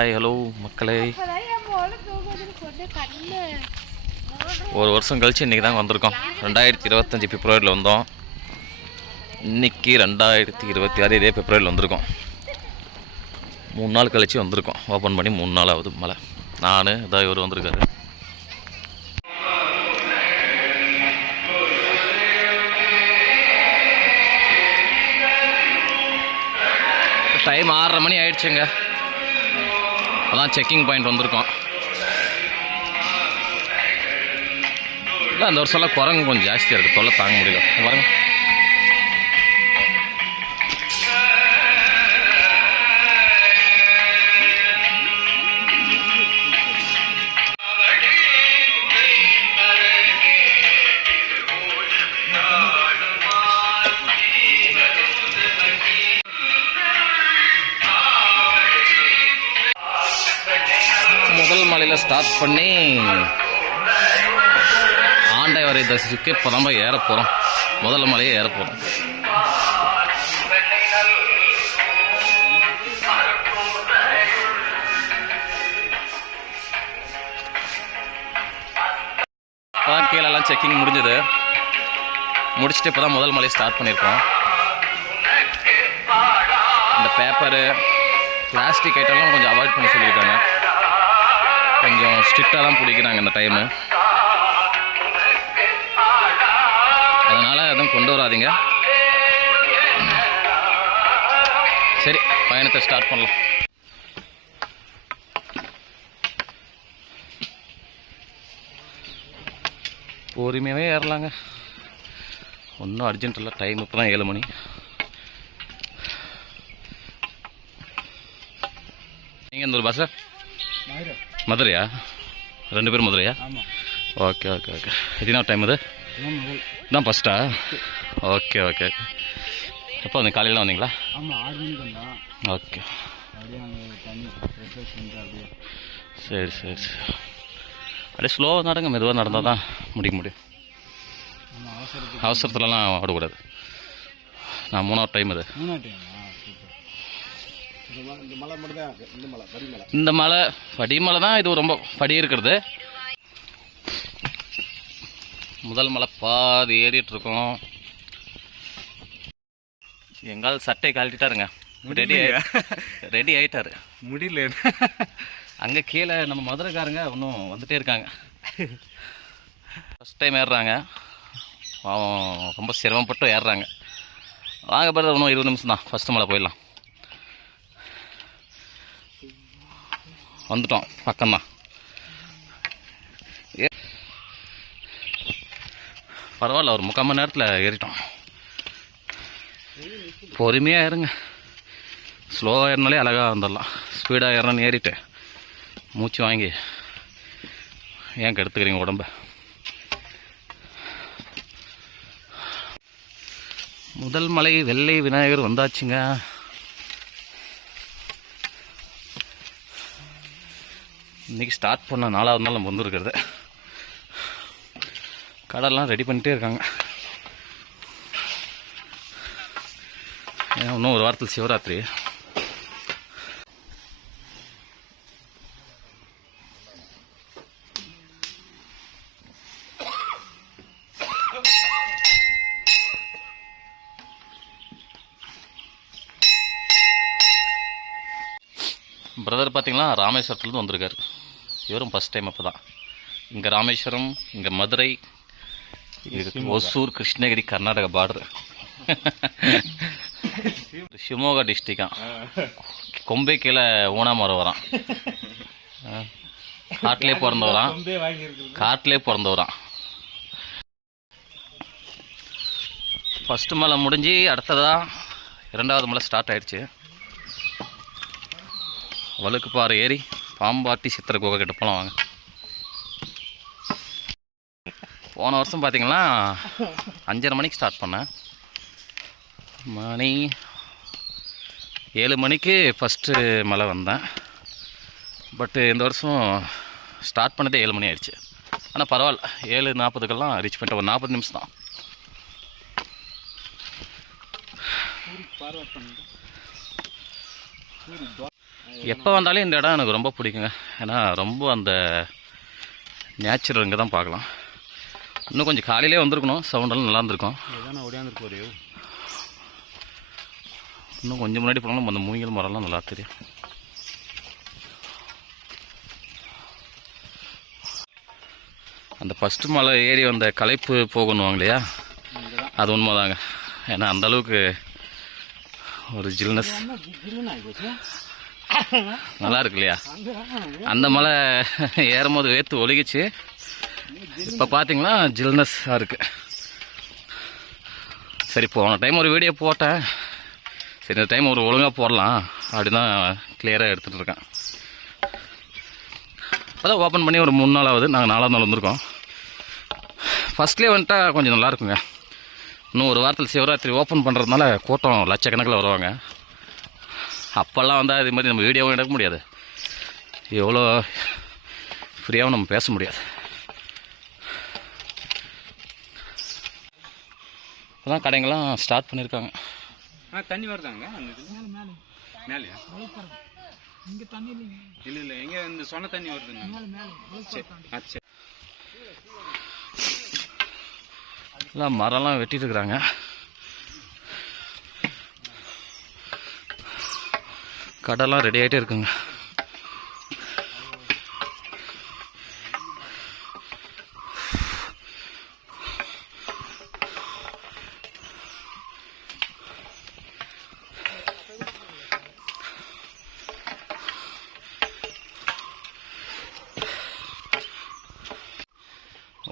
Hi hello மக்களே. ஒரு வருஷம் கழிச்சு இன்றைக்கி தாங்க வந்திருக்கோம். 2025 பிப்ரவரியில் வந்தோம். இன்றைக்கி 2026 இதே பிப்ரவரியில் வந்திருக்கோம். 3 நாள் கழிச்சு வந்திருக்கோம். ஓப்பன் பண்ணி 3 நாள் ஆகுது. மலை நான் இதாக இவர் வந்திருக்காரு. டைம் 6:30 மணி ஆயிடுச்சுங்க. அதான் செக்கிங் பாயிண்ட் வந்திருக்கோம். இல்லை அந்த வருஷம்லாம் குரங்கு கொஞ்சம் ஜாஸ்தியாக இருக்குது, தொல்லை தாங்க முடியல. பாருங்க, முதல் மலையில் ஸ்டார்ட் பண்ணி ஆண்டவரை தரிசிக்க இப்போ நம்ம ஏற போகிறோம். முதல் மலையை ஏற போகிறோம். இப்போதான் கீழெல்லாம் செக்கிங் முடிஞ்சது. முடிச்சுட்டு இப்போ தான் முதல் மலையை ஸ்டார்ட் பண்ணியிருக்கோம். இந்த பேப்பரு பிளாஸ்டிக் ஐட்டம்லாம் கொஞ்சம் அவாய்ட் பண்ண சொல்லியிருக்காங்க. கொஞ்சம் ஸ்ட்ரிக்டாக தான் பிடிக்கிறாங்க இந்த டைமு. அதனால் எதுவும் கொண்டு வராதிங்க. சரி, பயணத்தை ஸ்டார்ட் பண்ணலாம். பொறுமையாகவே ஏறலாங்க, ஒன்றும் அர்ஜென்ட் இல்லை. டைம் இப்போ தான் 7 மணி. நீங்கள் இந்த ஒரு பஸ்ஸு மதுரையா? 2 பேரும் மதுரையா? Okay okay okay. எத்தனை டைம் இது? இதான் ஃபஸ்ட்டா? Okay okay. எப்போ வந்து காலையில் வந்தீங்களா? ஓகே சரி சரி சரி. அப்படியே ஸ்லோவாக நடங்க, மெதுவாக நடந்தால் தான் முடியும். அவசரத்துலலாம் ஓடக்கூடாது. நான் 3வது டைம் இது. இந்த மலை படிமலை தான். இது ரொம்ப படி இருக்கிறது. முதல் மலை பாதி ஏறிட்டு இருக்கோம். எங்கால் சட்டை கழட்டிட்டாருங்க. ரெடி ஆயிட்டாரு. முடியல. அங்கே கீழே நம்ம மதுரைக்காரங்க இன்னும் வந்துட்டே இருக்காங்க. ஃபஸ்ட் டைம் ஏறுறாங்க. ரொம்ப சிரமப்பட்டு ஏறுறாங்க. வாங்க பிறகு இன்னும் 20 நிமிஷம் தான். ஃபஸ்ட்டு மலை போயிடலாம். வந்துட்டோம், பக்கம்தான். பரவாயில்ல, ஒரு 3/4 மணி நேரத்தில் ஏறிட்டோம். பொறுமையாக ஏறுங்க. ஸ்லோவாக ஏறினாலே அழகாக வந்துடலாம். ஸ்பீடாக ஏறணும்னு ஏறிட்டு மூச்சு வாங்கி ஏன் கெடுத்துக்கிறீங்க உடம்ப? முதல் மலை வெள்ளை விநாயகர் வந்தாச்சுங்க. இன்றைக்கி ஸ்டார்ட் பண்ண 4வது நாள் நம்ம வந்துருக்கிறது. கடல்லாம் ரெடி பண்ணிட்டே இருக்காங்க. ஏன்னா இன்னும் ஒரு வாரத்தில் சிவராத்திரி. பிரதர் பார்த்தீங்களா, ராமேஸ்வரத்துலேருந்து வந்திருக்காரு. இவரும் ஃபஸ்ட் டைம். அப்போ தான் இங்கே ராமேஸ்வரம், இங்கே மதுரை, இது ஒசூர், கிருஷ்ணகிரி, கர்நாடகா பார்டர். ಶಿವಮೊಗ್ಗ டிஸ்ட்ரிக்டா. கொம்பே கீழே ஊனாமரம் வரான். காட்டிலே பிறந்தவரான். ஃபஸ்ட்டு மலை முடிஞ்சு அடுத்ததான் 2வது மலை ஸ்டார்ட் ஆயிடுச்சு. வழுக்குப்பாறை ஏறி பாம்பாட்டி சித்திரை குகை கிட்ட போகலாம் வாங்க. போன வருஷம் பார்த்தீங்கன்னா 5:30 மணிக்கு ஸ்டார்ட் பண்ணேன். மணி 7 மணிக்கு ஃபஸ்ட்டு மலை வந்தேன். பட்டு இந்த வருஷம் ஸ்டார்ட் பண்ணதே 7 மணி ஆயிடுச்சு. ஆனால் பரவாயில்ல, 7:40க்கெல்லாம் ரீச் பண்ணிட்டேன். ஒரு 40 நிமிஷம் தான். எப்போ வந்தாலும் இந்த இடம் எனக்கு ரொம்ப பிடிக்குங்க. ஏன்னா ரொம்ப அந்த நேச்சுரல் இங்கே தான் பார்க்கலாம். இன்னும் கொஞ்சம் காலையிலே வந்திருக்கணும், சவுண்டெல்லாம் நல்லா இருந்திருக்கும். இன்னும் கொஞ்சம் முன்னாடி போனாலும் அந்த மூங்கில் மரம்லாம் நல்லா தெரியும். அந்த ஃபஸ்ட்டு மலை ஏறி வந்த களைப்பு போகணுவாங்க இல்லையா, அது உண்மைதாங்க. ஏன்னா அந்தளவுக்கு ஒரு ஜில்னஸ் நல்லா இருக்கு இல்லையா. அந்த மலை ஏறும் போது வேர்த்து ஒழுகிச்சு, இப்போ பார்த்தீங்கன்னா ஜில்னஸ்ஸாக இருக்குது. சரி, போன டைம் ஒரு வீடியோ போட்டேன், சரி இந்த டைம் ஒரு ஒழுங்காக போடலாம் அப்படி தான் கிளியராக எடுத்துகிட்டு இருக்கேன். அதான் ஓப்பன் பண்ணி ஒரு 3 நாள் ஆகுது, நாங்கள் 4ஆவது நாள் வந்திருக்கோம். ஃபஸ்ட்லேயே வந்துட்டா கொஞ்சம் நல்லாயிருக்குங்க. இன்னும் ஒரு வாரத்தில் சிவராத்திரி ஓப்பன் பண்ணுறதுனால கூட்டம் லட்சக்கணக்கில் வருவாங்க. அப்போல்லாம் வந்தால் இது மாதிரி நம்ம வீடியோவும் எடுக்க முடியாது, எவ்வளோ ஃப்ரீயாகவும் நம்ம பேச முடியாது. இப்போதான் கடைங்கள்லாம் ஸ்டார்ட் பண்ணியிருக்காங்க. தண்ணி வருதாங்க மேலே? இங்கே தண்ணி இல்லை எங்கே இந்த சொன்ன தண்ணி வருதுங்க. எல்லாம் மரம்லாம் வெட்டிட்டு இருக்கிறாங்க. கடைலாம் ரெடி ஆகிட்டே இருக்குங்க.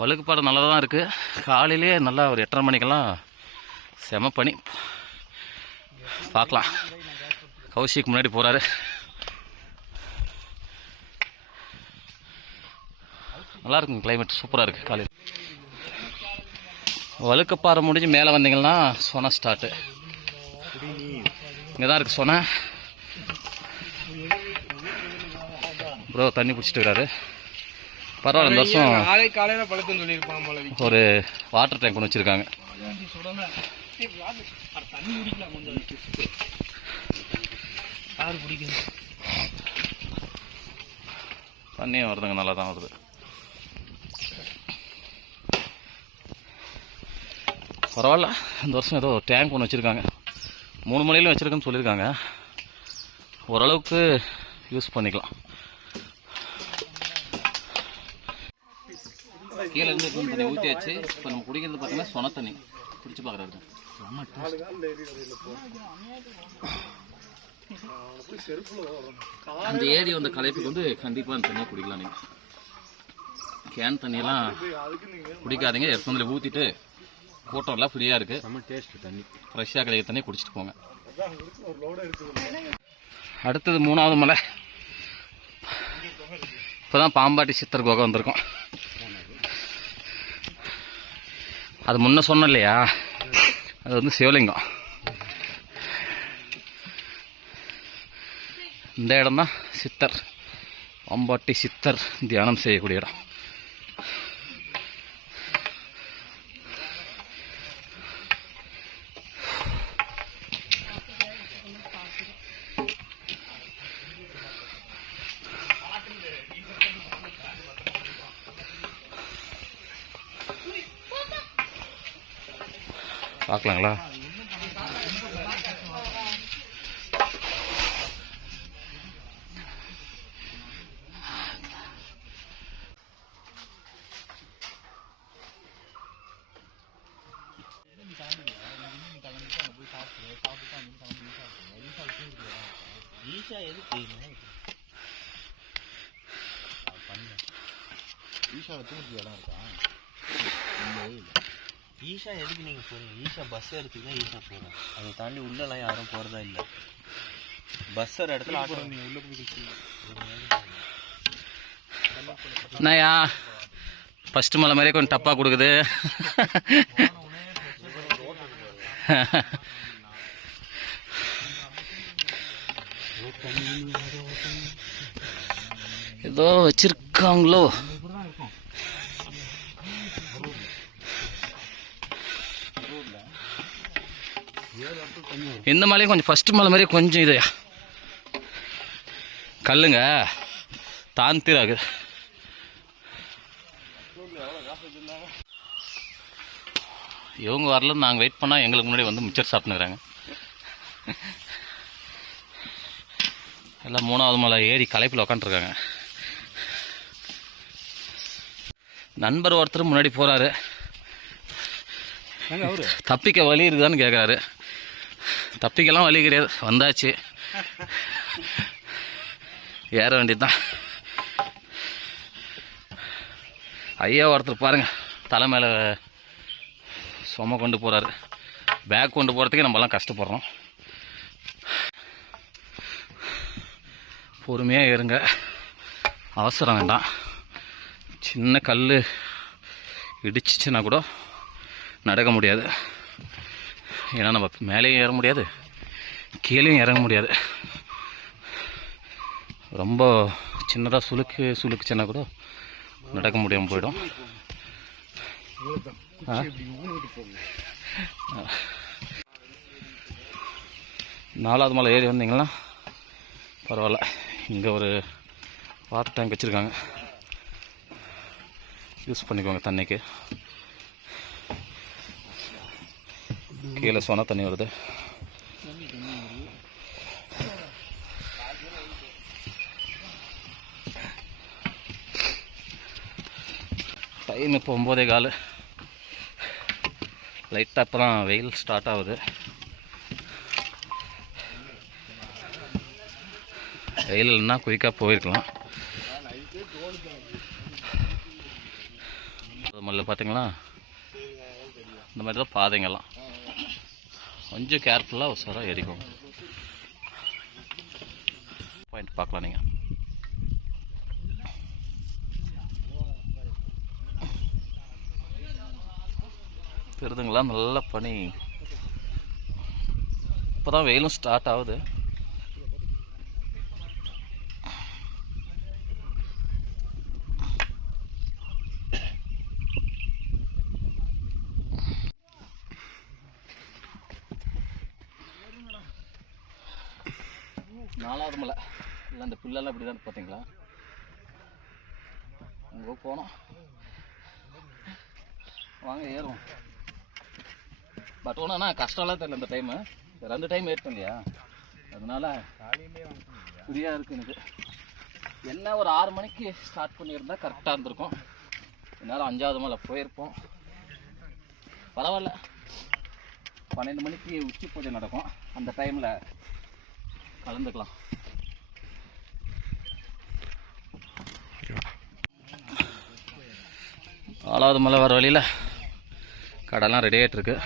வழுக்குப்பாறை நல்லா தான் இருக்குது. காலையிலே நல்லா ஒரு 8:30 மணிக்கெல்லாம் செம பனி. பார்க்கலாம், கௌஷிக்கு முன்னாடி போகிறாரு. நல்லா இருக்குங்க, கிளைமேட் சூப்பராக இருக்குது. காலையில் வழுக்குப்பாறை முடிஞ்சு மேலே வந்தீங்கன்னா சொன ஸ்டார்ட்டு. இங்கே தான் இருக்குது சொன. ப்ரோ தண்ணி பிடிச்சிட்டு இருக்கிறாரு. பரவாயில்ல, இந்த வருஷம் ஒரு வாட்டர் டேங்க் ஒன்று வச்சுருக்காங்க. தண்ணியும் வருதுங்க, நல்லா தான் வருது. பரவாயில்ல, இந்த வருஷம் ஏதோ டேங்க் ஒன்று வச்சுருக்காங்க. 3 மணிலையும் வச்சுருக்குன்னு சொல்லியிருக்காங்க. ஓரளவுக்கு யூஸ் பண்ணிக்கலாம். கீழே இருந்து தண்ணி ஊற்றி வச்சு இப்போ நம்ம குடிக்கிறது பார்த்தீங்கன்னா சொன தண்ணி குடிச்சு பார்க்குறாரு. அந்த ஏரி வந்த களைப்புக்கு வந்து கண்டிப்பாக அந்த தண்ணியை குடிக்கலாம். நீங்கள் கேன் தண்ணியெல்லாம் குடிக்காதீங்க, எடுத்து ஊற்றிட்டு கூட்டம்லாம் ஃப்ரீயாக இருக்குது. நம்ம டேஸ்ட் தண்ணி ஃப்ரெஷ்ஷாக கிடைக்கிற தண்ணி குடிச்சிட்டு போங்க. அடுத்தது 3ஆவது மலை. இப்போ தான் பாம்பாட்டி சித்தர் குகை வந்திருக்கோம். அது முன்ன சொன்னோம் இல்லையா, அது வந்து சிவலிங்கம். இந்த இடம் தான் சித்தர், பாம்பாட்டி சித்தர் தியானம் செய்யக்கூடிய இடம். பார்க்கலாங்களா? ஈஷா எதுக்கு ஈஷாவை தூக்கி இடம் இருக்கா? ஈஷா எதுக்கு நீங்கள் போகிறீங்க? ஈஷா பஸ் எடுத்துக்கிட்டா ஈஷா போகிறேன். அதை தாண்டி உள்ளெல்லாம் யாரும் போகிறதா இல்லை. பஸ் ஒரு இடத்துல ஆட்டோ நீங்கள் உள்ளே போய் என்னையா ஃபஸ்ட்டு மலை மாதிரியே கொஞ்சம் டப்பாக கொடுக்குது. ஏதோ வச்சிருக்காங்களோ. இந்த மலையும் கொஞ்சம் ஃபஸ்ட்டு மலை மாதிரியே கொஞ்சம் இதையா கல்லுங்க தாந்திராகு. இவங்க வரல, நாங்கள் வெயிட் பண்ணால் எங்களுக்கு முன்னாடி வந்து மிச்சர் சாப்பிட்டுக்கிறாங்க. எல்லாம் 3வது மலை ஏறி களைப்பில் உக்காண்ட்ருக்காங்க. நண்பர் ஒருத்தர் முன்னாடி போகிறாரு. தப்பிக்க வழி இருக்குதான்னு கேட்குறாரு. தப்பிக்கலாம் வழி கிடையாது, வந்தாச்சு ஏற வேண்டியதுதான். ஐயா ஒருத்தர் பாருங்கள் தலை மேலே சும கொண்டு போகிறாரு. பேக் கொண்டு போகிறதுக்கே நம்மலாம் கஷ்டப்படுறோம். பொறுமையாக ஏறுங்க, அவசரம் வேண்டாம். சின்ன கல் இடிச்சிச்சுன்னா கூட நடக்க முடியாது. ஏன்னா நம்ம மேலேயும் ஏற முடியாது, கீழேயும் இறங்க முடியாது. ரொம்ப சின்னதாக சுளுக்குச்சுன்னா கூட நடக்க முடியாமல் போயிடும். 4வது மலை ஏறி வந்தீங்களா பரவாயில்ல. இங்கே ஒரு வாட்டர் டேங்க் வச்சுருக்காங்க, யூஸ் பண்ணிக்கோங்க தண்ணிக்கு. கீழே சொன்ன தண்ணி வருது. டைம் இப்போ 9:15. லைட்டாக இப்போ தான் வெயில் ஸ்டார்ட் ஆகுது. வெயில் இல்லைன்னா குயிக்காக போயிருக்கலாம். அது மல்ல பார்த்தீங்களா, இந்த மாதிரி தான் பாதைங்கெல்லாம். கொஞ்சம் கேர்ஃபுல்லாக உசாராக ஏறிக்கோங்க. பாயிண்ட் பார்க்கலாம் நீங்கள். தெரியுதுங்களா, நல்ல பனி. இப்போ தான் வெயிலும் ஸ்டார்ட் ஆகுது. நாலாவது மலை இல்லை, அந்த புல்லெல்லாம் இப்படி தான் பார்த்தீங்களா. அங்கே போனோம், வாங்க ஏறுவோம். பட் ஒன்றுனா கஷ்டம்லாம் தெரியல. இந்த டைமு 2 டைம் ஏறிட்டோம் இல்லையா, அதனால ஃப்ரீயாக இருக்குது எனக்கு. என்ன ஒரு 6 மணிக்கு ஸ்டார்ட் பண்ணியிருந்தால் கரெக்டாக இருந்திருக்கும். என்னால் 5வது மலை போயிருப்போம். பரவாயில்ல, 12 மணிக்கு உச்சி பூஜை நடக்கும், அந்த டைமில் கலந்துக்கலாம். நாலாவது மலை வர வழியில் கடைலாம் ரெடி ஆகிட்டுருக்கு.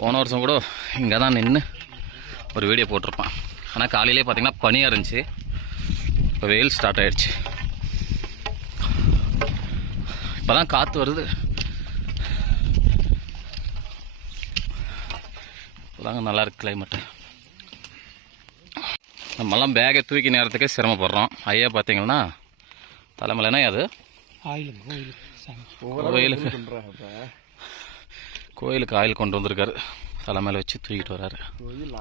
போன வருஷம் கூட இங்கே தான் நின்று ஒரு வீடியோ போட்டிருப்பான். ஆனால் காலையிலே பார்த்தீங்கன்னா பனியாக இருந்துச்சு. இப்போ வெயில் ஸ்டார்ட் ஆகிடுச்சு. இப்போ தான் காற்று வருது. இப்போதாங்க நல்லாயிருக்கு கிளைமேட்டு. நம்மெல்லாம் பேக்கை தூக்கி நேரத்துக்கே சிரமப்படுறோம். ஐயா பார்த்தீங்கன்னா தலைமையிலனா அது கோயிலுக்கு ஆயில் கொண்டு வந்திருக்காரு. தலைமையில் வச்சு தூக்கிட்டு வர்றாரு.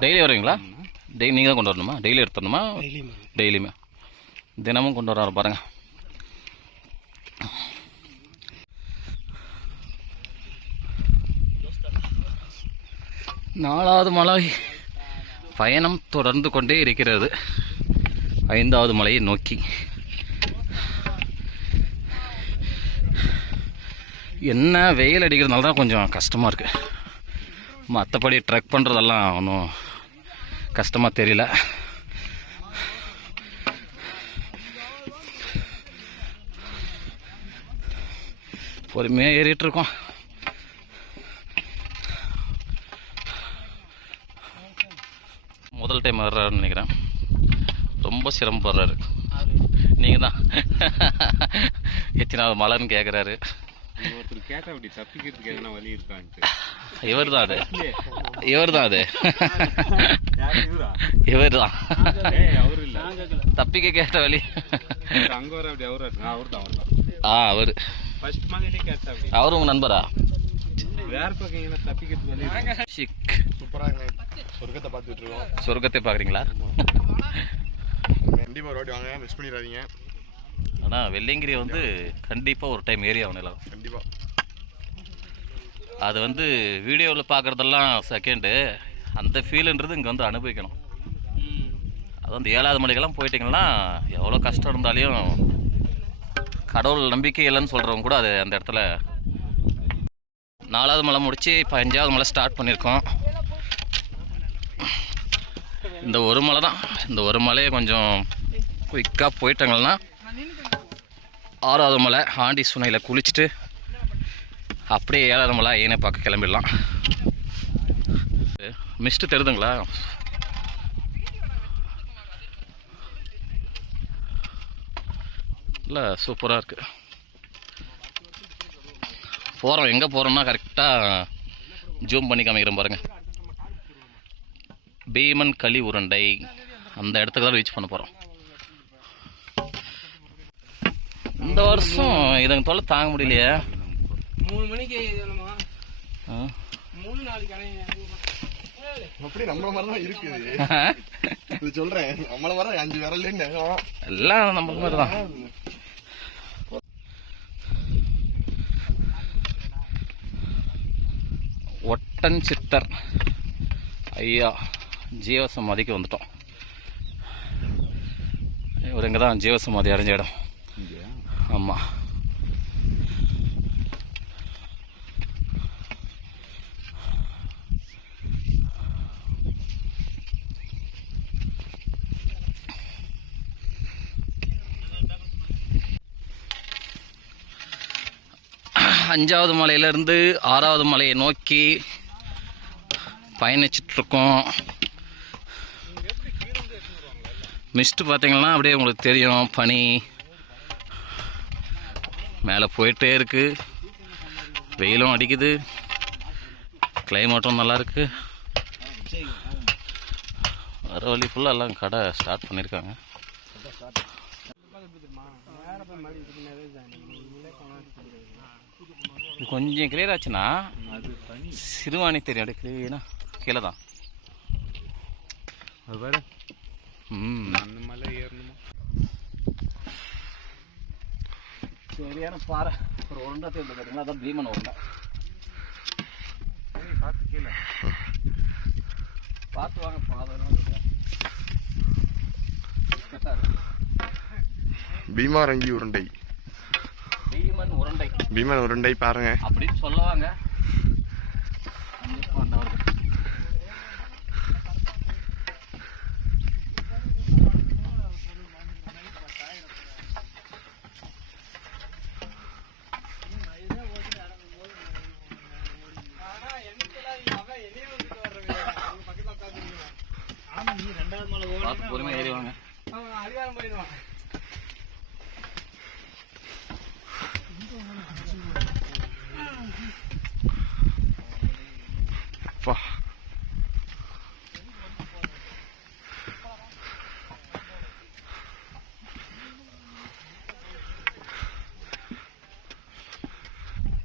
டெய்லி வருவீங்களா? நீங்கள் தான் கொண்டு வரணுமா? டெய்லி எடுத்துடணுமா? டெய்லியுமே தினமும் கொண்டு வர்றாரு பாருங்க. நாலாவது மலை பயணம் தொடர்ந்து கொண்டே இருக்கிறது 5வது மலையை நோக்கி. என்ன வெயில் அடிக்கிறதுனால தான் கொஞ்சம் கஷ்டமாக இருக்குது. மற்றபடி ட்ரெக் பண்ணுறதெல்லாம் ஒன்றும் கஷ்டமாக தெரியல. பொறுமையாக ஏறிட்டுருக்கோம். முதல் டைம் வர்றாருன்னு நினைக்கிறேன். ரொம்ப சிரமப்படுறாரு. நீங்கள் தான் எத்தனாவது மலைன்னு கேட்குறாரு. ஒருத்தர் கேட்டா அப்படி தப்பிக்கிறதுக்கு எதனா வழி இருக்கான்ட்டு. இவர் தான் அது, இவர் தான் அது, இவர் தான். அவரு இல்ல, தப்பிக்க கேட்ட வழி அங்க வர அப்படி அவரு தான். அவரு ஃபர்ஸ்ட் மலையிலே கேட்டா அப்படி. அவரு உங்க நண்பரா? வேற பக்கம் தப்பிக்கிறதுக்கு வழி. சொர்க்கத்தை பார்க்குறீங்களா? கண்டிப்பாக ஒரு வாட்டி வாங்க, மிஸ் பண்ணிடாதீங்க. ஆனால் வெள்ளியங்கிரி வந்து கண்டிப்பாக ஒரு டைம் ஏறி ஆகணும் எல்லாம். கண்டிப்பாக அது வந்து வீடியோவில் பார்க்குறதெல்லாம் செகண்டு, அந்த ஃபீலுன்றது இங்கே வந்து அனுபவிக்கணும். அது வந்து 7வது மலைக்கெல்லாம் போயிட்டிங்கன்னா எவ்வளோ கஷ்டம் இருந்தாலையும் கடவுள் நம்பிக்கை இல்லைன்னு சொல்கிறவங்க கூட அது அந்த இடத்துல. 4வது மலை முடித்து இப்போ 5வது மலை ஸ்டார்ட் பண்ணியிருக்கோம். இந்த ஒரு மலை தான், இந்த ஒரு மலையை கொஞ்சம் குயிக்காக போயிட்டாங்கன்னா 6வது மலை ஆண்டி சுனையில் குளிச்சுட்டு அப்படியே 7வது மலை ஏனே பார்க்க கிளம்பிடலாம். மிஸ்ட்டு தெரியுதுங்களா? இல்லை சூப்பராக இருக்குது. போகிறோம், எங்கே போகிறோம்னா கரெக்டாக ஜூம் பண்ணி காமிக்கிறேன் பாருங்கள். பீமன் களி உருண்டை அந்த இடத்துக்கு தான் ரீச் பண்ண போகிறோம். இந்த வருஷம் இதுங்க தொல்லை தாங்க முடியலையே. 3 மணிக்கு அப்படி நம்மள மாதிரி தான் இருக்குது. இது சொல்கிறேன், நம்மள மாதிரி 5 விரல்லேன்னு எல்லாம் நம்ம மாதிரி தான். ஒட்டன் சித்தர் ஐயா ஜீவசமாதிக்கு வந்துட்டோம். இவர் இங்கே தான் ஜீவசமாதி அடைஞ்ச இடம். ஆமாம், அஞ்சாவது மலையிலேருந்து 6வது மலையை நோக்கி பயணிச்சிட்ருக்கோம். மிஸ்ட்டு பார்த்தீங்கன்னா அப்படியே உங்களுக்கு தெரியும், பனி மேலே போயிட்டே இருக்குது, வெயிலும் அடிக்குது, கிளைமேட்டும் நல்லாயிருக்கு. வர வழி ஃபுல்லாக எல்லாம் கடை ஸ்டார்ட் பண்ணியிருக்காங்க. இது கொஞ்சம் கிளியர் ஆச்சுன்னா சிறுவாணி தெரியும், அப்படியே கிளீனா கீழே தான். அது பாரு, அந்த மலை ஏறணுமா? சரியான பாறை ஒரு உருண்டா தேர்ந்து பார்த்தீங்களா, அதான் பீமன் உருண்டை. பார்த்து கீழே பார்த்து வாங்க, பாதெல்லாம் பீமாரங்கி உருண்டை, பீமன் உருண்டை, பீமன் உருண்டை பாருங்க அப்படின்னு சொல்லுவாங்க. பார்த்து பொறுமையாக ஏறி வாங்க.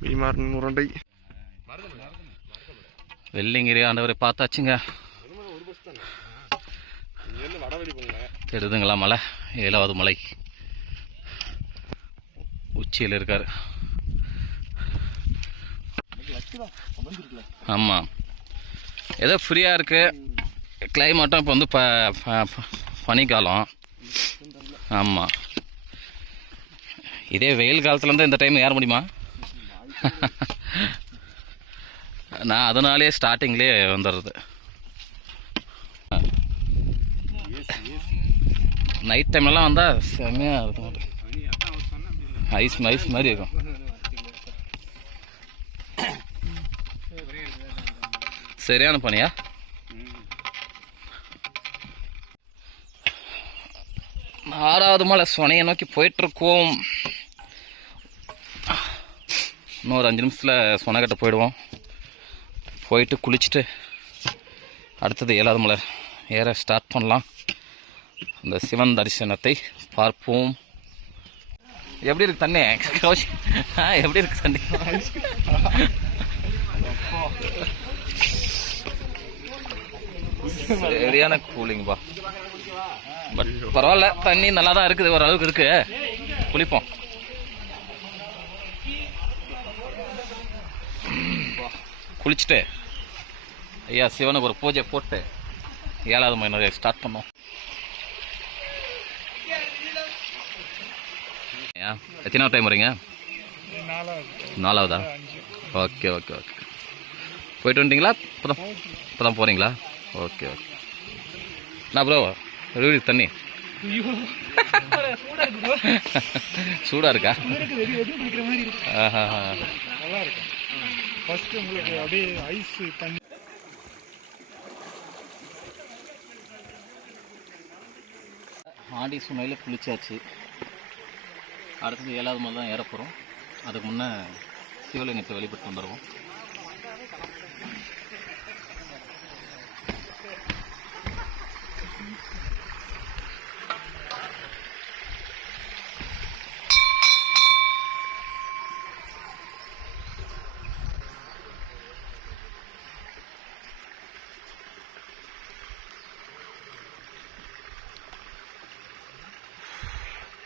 பீமாரன் உருண்டை. வெள்ளிங்கிரி ஆண்டவரை பார்த்தாச்சுங்க. தெரியுதுங்களா மலை? 7வது மலை உச்சியில் இருக்காரு. ஆமாம், ஏதோ ஃப்ரீயாக இருக்குது. கிளைமேட்டும் இப்போ வந்து பனிக்காலம். ஆமாம், இதே வெயில் காலத்துலேருந்து இந்த டைம் ஏற முடியுமா? நான் அதனாலே ஸ்டார்டிங்லேயே வந்துடுறது. நைட் டைம்லலாம் வந்தால் செம்மையாக இருக்கும், ஐஸ் மாதிரி இருக்கும். சரியான பனியா? ஆறாவது மலை சொனையை நோக்கி போயிட்டுருக்கோம். இன்னொரு 5 நிமிஷத்தில் சொனக்கட்டை போயிடுவோம். போயிட்டு குளிச்சுட்டு அடுத்தது 7வது மலை ஏற ஸ்டார்ட் பண்ணலாம். இந்த சிவன் தரிசனத்தை பார்ப்போம். எப்படி இருக்கு தண்ணி? எப்படி இருக்கு தண்ணி? சரியான கூலிங்பா. பட் பரவாயில்ல, தண்ணி நல்லா தான் இருக்குது, ஓரளவுக்கு இருக்கு. குளிப்போம். குளிச்சுட்டு ஐயா சிவனுக்கு ஒரு பூஜை போட்டு 7வது மணி ஸ்டார்ட் பண்ணோம். எத்தனாவது டைம் வரீங்க? 4வதா? Okay okay okay. போயிட்டு வந்துட்டீங்களா? இப்போ தான் போகிறீங்களா? Okay okay. நான் ப்ரோ எப்படி தண்ணி சூடாக இருக்கா? ஆடி சுமையில் குளிச்சாச்சு. அடுத்தது 7வது மணி தான் ஏற போகிறோம். அதுக்கு முன்னே சிவலிங்கத்தை வழிபட்டு வந்துடுவோம்.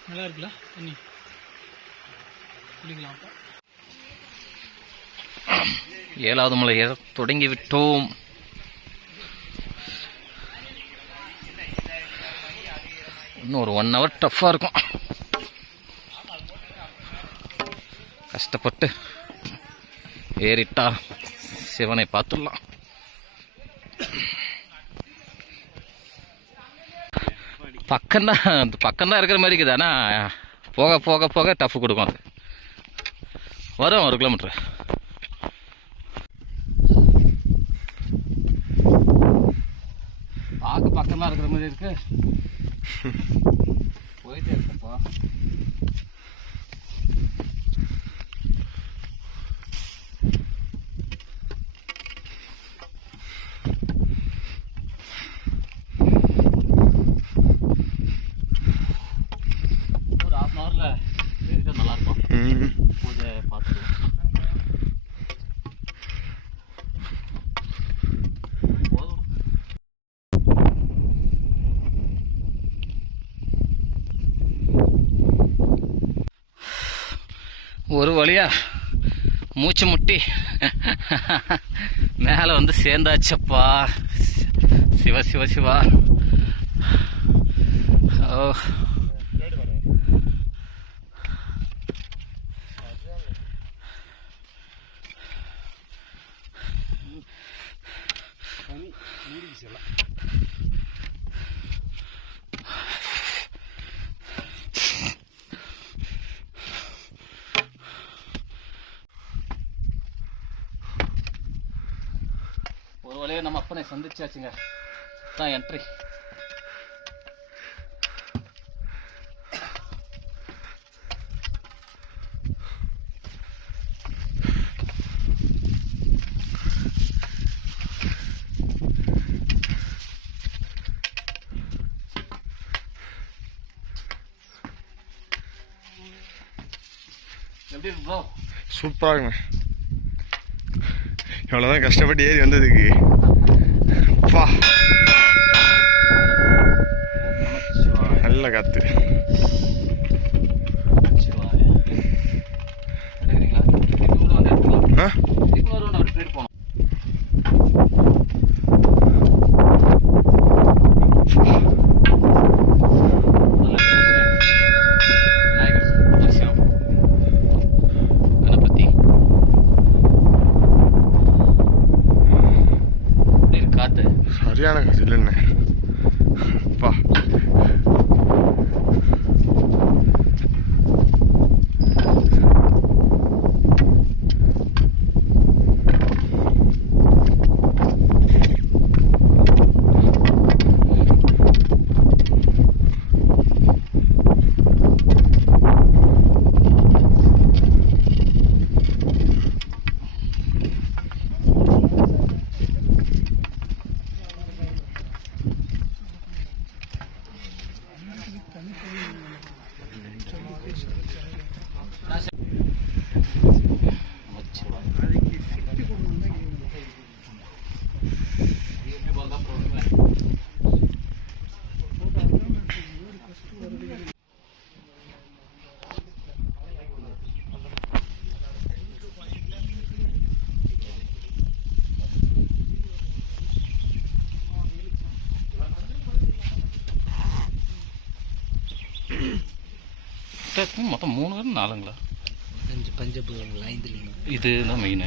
நல்லா இருக்குல்ல தண்ணி? குளிக்கலாம். 7வது மலை ஏற தொடங்கி விட்டோம். இன்னும் ஒரு 1 hour டஃப்பாக இருக்கும். கஷ்டப்பட்டு ஏறிட்டா சிவனை பார்த்துடலாம். பக்கம்தான் இருக்கிற மாதிரி இருக்குது. ஆனால் போக போக போக டஃப் கொடுக்கும். அது வரும் 1 கிலோமீட்ரு. பக்கம்தான் இருக்கிற மாதிரி இருக்கு. போயிட்டே இருக்கப்பா. ஒரு 1/2 hourல ஏறிட்டா நல்லா இருக்கும். பூஜை பார்த்து ஒரு வழியா மூச்சு முட்டி மேலே வந்து சேர்ந்தாச்சப்பா. சிவ சிவ சிவா. ஓ ஒரு வழியாக நம்ம அப்பனை சந்திச்சாச்சுங்க. தான் என்ட்ரி. எப்படி இருக்கு ப்ரோ? சூப்பராக இருக்குங்க. இவ்வளோதான் கஷ்டப்பட்டு ஏறி வந்ததுக்கு. அப்பா நல்ல காத்து. சரியான காசு இல்லைண்ணே. அப்பா மொத்தம் 3 4ங்களா? 5 பஞ்சபூதங்கள் 5 லிங்கம். இதுதான் மெயின்.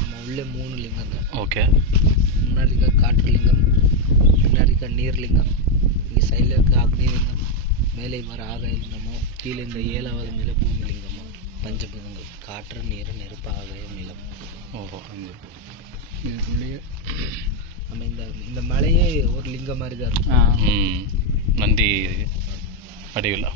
நம்ம உள்ளே 3 லிங்கம் தான். ஓகே. முன்னாடி இருக்க காற்று லிங்கம், பின்னாடி இருக்க நீர் லிங்கம், இங்கே சைடில் இருக்க அக்னி லிங்கம், மேலே வர ஆகாய லிங்கமோ, கீழே இந்த 7வது மேலே பூமி லிங்கமோ. பஞ்சபூதங்கள் காற்று, நீர், நெருப்பு, ஆகாயம், நிலம். ஓஹோ. இதுக்குள்ளேயே நம்ம இந்த மலையே ஒரு லிங்கம் மாதிரி தான் இருக்கும். நந்தி வடிவில்.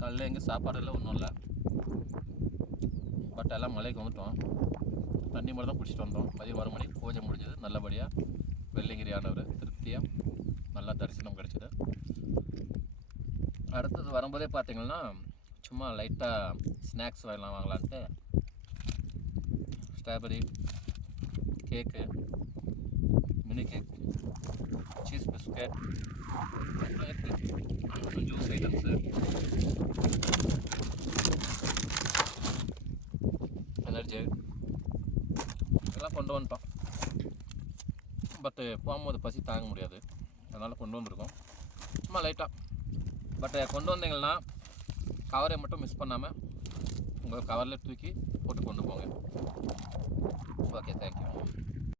காலையில் எங்கே சாப்பாடெல்லாம் ஒன்றும் இல்லை, பட் எல்லாம் மலைக்கு வந்துட்டோம். தண்ணி மட்டும் தான் பிடிச்சிட்டு வந்தோம். மதியம் 1 மணிக்கு பூஜை முடிஞ்சது. நல்லபடியாக வெள்ளிங்கிரி ஆண்டவர் திருப்தியாக நல்லா தரிசனம் கிடச்சிது. அடுத்தது வரும்போதே பார்த்திங்கன்னா சும்மா லைட்டாக ஸ்நாக்ஸ் வாங்கலான்ட்டு strawberry cake, mini cake, cheese biscuit, juice items, energy எல்லாம் கொண்டு வந்துட்டோம். பட்டு போகும்போது பசி தாங்க முடியாது, அதனால் கொண்டு வந்திருக்கோம் சும்மா லைட்டாக. பட்டு கொண்டு வந்தீங்கன்னா கவரை மட்டும் மிஸ் பண்ணாமல் உங்கள் கவரில் தூக்கி போட்டு கொண்டு போங்க. Okay, thank you.